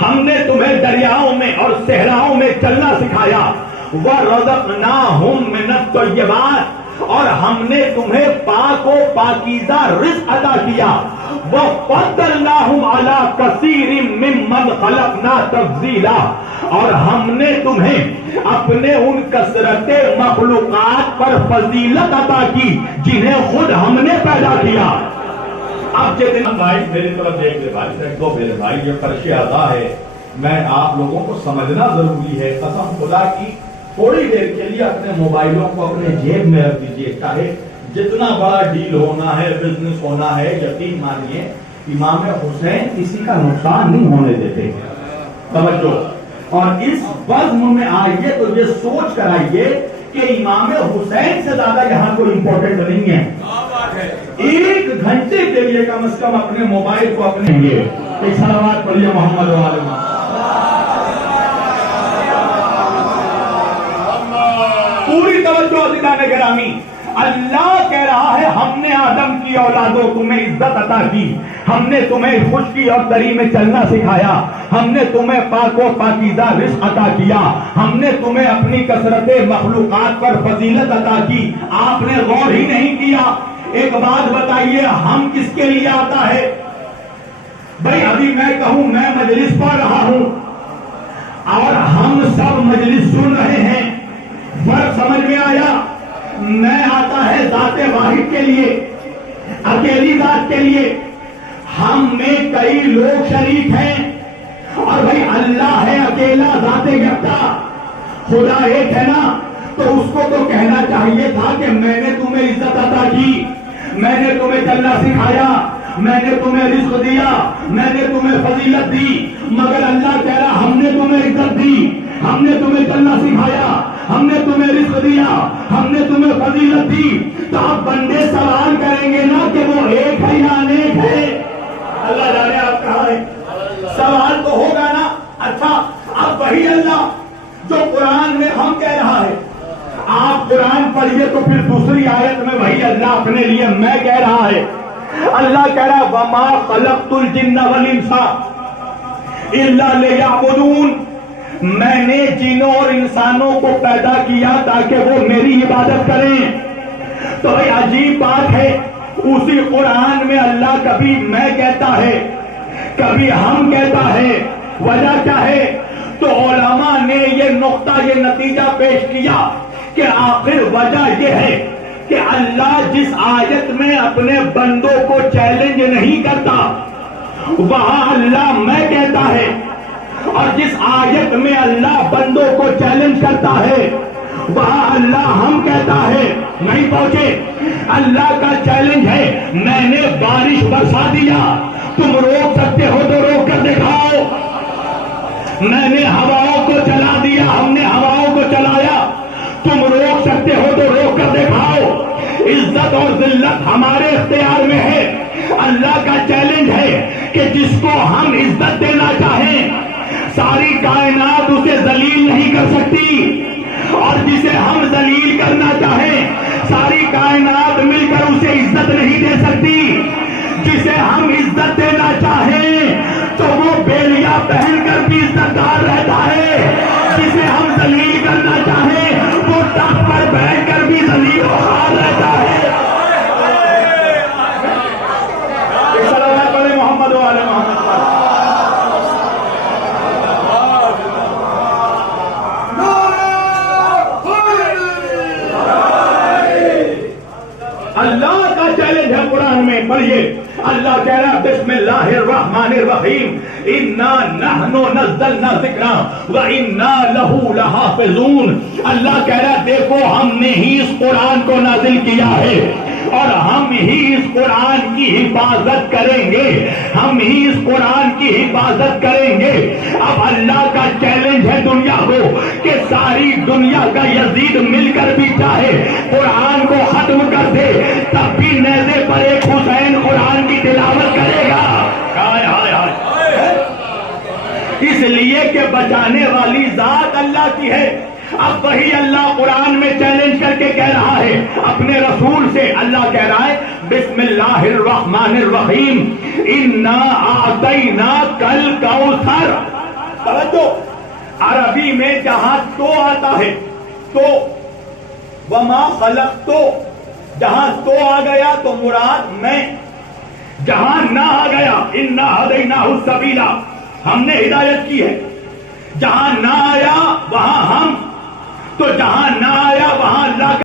ہم نے تمہیں دریاؤں میں اور صحراؤں میں چلنا سکھایا، وَرَزَقْنَاهُمْ مِنَ الطَّيِّبَاتِ، اور ہم نے تمہیں پاک و پاکیزہ رزق عطا کیا، وَفَضَّلْنَاهُمْ عَلَى كَثِيرٍ مِّمَّنْ خَلَقْنَا تَفْضِيلًا، اور ہم نے تمہیں اپنے ان کثرت مخلوقات پر فضیلت عطا کی جنہیں خود ہم نے پیدا کیا۔ اب جتنے بھائی میری طرف دیکھ لے بھائی، دیکھ دو میرے بھائی، یہ فرش ادا ہے، میں آپ لوگوں کو سمجھنا ضروری ہے۔ قسم خدا کی تھوڑی دیر کے لیے اپنے موبائلوں کو اپنے جیب میں رکھ دیجیے، چاہے جتنا بڑا ڈیل ہونا ہے، بزنس ہونا ہے، یقین مانیے امام حسین کسی کا نقصان نہیں ہونے دیتے۔ توجہ، اور اس بزم میں آئیے تو یہ سوچ کر آئیے کہ امام حسین سے زیادہ یہاں کوئی امپورٹنٹ نہیں ہے۔ ایک گھنٹے کے لیے کم از کم اپنے موبائل کو اپنے ایک صلوات پڑھیے محمد وعلى محمد۔ پوری توجہ عزیزان گرامی، اللہ کہہ رہا ہے ہم نے آدم کی اولادوں تمہیں عزت عطا کی، ہم نے تمہیں خشکی اور تری میں چلنا سکھایا، ہم نے تمہیں پاک و پاکیزہ رزق عطا کیا، ہم نے تمہیں اپنی کثرت مخلوقات پر فضیلت عطا کی، آپ نے غور ہی نہیں کیا۔ ایک بات بتائیے، ہم کس کے لیے آتا ہے؟ بھائی ابھی میں کہوں میں مجلس پڑھ رہا ہوں اور ہم سب مجلس سن رہے ہیں، فرق سمجھ میں آیا؟ میں آتا ہے ذات واحد کے لیے، اکیلی ذات کے لیے، ہم میں کئی لوگ شریک ہیں، اور بھائی اللہ ہے اکیلا ذات یکتا، خدا ایک ہے نا، تو اس کو تو کہنا چاہیے تھا کہ میں نے تمہیں عزت عطا کی، میں نے تمہیں چلنا سکھایا، میں نے تمہیں رزق دیا، میں نے تمہیں فضیلت دی، مگر اللہ کہہ رہا ہم نے تمہیں عزت دی، ہم نے تمہیں چلنا سکھایا، ہم نے تمہیں رزق دیا، ہم نے تمہیں فضیلت دی، تو اب بندے سوال کریں گے نا کہ وہ ایک ہے یا انیک ہے؟ اللہ جانے آپ کہاں ہیں، سوال تو ہوگا نا۔ اچھا اب وہی اللہ جو قرآن میں ہم کہہ رہا ہے، آپ قرآن پڑھیے تو پھر دوسری آیت میں وہی اللہ اپنے لیے میں کہہ رہا ہے، اللہ کہہ رہا ہے وَمَا خَلَقْتُ الْجِنَّ وَالْإِنسَ إِلَّا لِيَعْبُدُونَ، میں نے جنوں اور انسانوں کو پیدا کیا تاکہ وہ میری عبادت کریں۔ تو بھائی عجیب بات ہے، اسی قرآن میں اللہ کبھی میں کہتا ہے، کبھی ہم کہتا ہے، وجہ کیا ہے؟ تو علماء نے یہ نقطہ، یہ نتیجہ پیش کیا کہ آخر وجہ یہ ہے کہ اللہ جس آیت میں اپنے بندوں کو چیلنج نہیں کرتا وہاں اللہ میں کہتا ہے، اور جس آیت میں اللہ بندوں کو چیلنج کرتا ہے وہاں اللہ ہم کہتا ہے۔ نہیں پہنچے؟ اللہ کا چیلنج ہے میں نے بارش برسا دیا، تم روک سکتے ہو تو روک کر دکھاؤ، میں نے ہواؤں کو چلا دیا، ہم نے ہواؤں کو چلایا، تم روک سکتے ہو تو روک کر دکھاؤ۔ عزت اور ذلت ہمارے اختیار میں ہے۔ اللہ کا چیلنج ہے کہ جس کو ہم عزت دینا چاہیں ساری کائنات اسے ذلیل نہیں کر سکتی، اور جسے ہم ذلیل کرنا چاہیں ساری کائنات مل کر اسے عزت نہیں دے سکتی۔ جسے ہم عزت دینا چاہیں تو وہ بیلیا پہن کر بھی عزت دار رہتا ہے، جسے ہم ذلیل کرنا چاہیں وہ تخت پر بیٹھ کر بھی ذلیل و خوار رہتا ہے۔ محمد وعلى محمد۔ اللہ کا چیلنج ہے قرآن میں، پڑھیے اللہ کہہ رہا ہے بسم اللہ الرحمن الرحیم انا نحن نزلنا ذکرا وانا لہ لحافظون۔ اللہ کہہ رہا ہے دیکھو ہم نے ہی اس قرآن کو نازل کیا ہے اور ہم ہی اس قرآن کی حفاظت کریں گے، ہم ہی اس قرآن کی حفاظت کریں گے۔ اب اللہ کا چیلنج ہے دنیا کو کہ ساری دنیا کا یزید مل کر بھی چاہے قرآن کو ختم کر دے تب بھی نیزے پر ایک حسین قرآن کی تلاوت کرے گا۔ ہائے ہائے ہائے، اس لیے کہ بچانے والی ذات اللہ کی ہے۔ اب وہی اللہ قرآن میں چیلنج کر کے کہہ رہا ہے اپنے رسول سے، اللہ کہہ رہا ہے بسم اللہ الرحمن الرحیم انا اعطیناک الکوثر۔ توجہ، عربی میں جہاں تو آتا ہے تو، وما خلق تو، جہاں تو آ گیا تو مراد میں، جہاں نہ آ گیا انا ہدیناہ السبیل، ہم نے ہدایت کی ہے، جہاں نہ آیا وہاں ہم، تو جہاں نہ آیا وہاں اللہ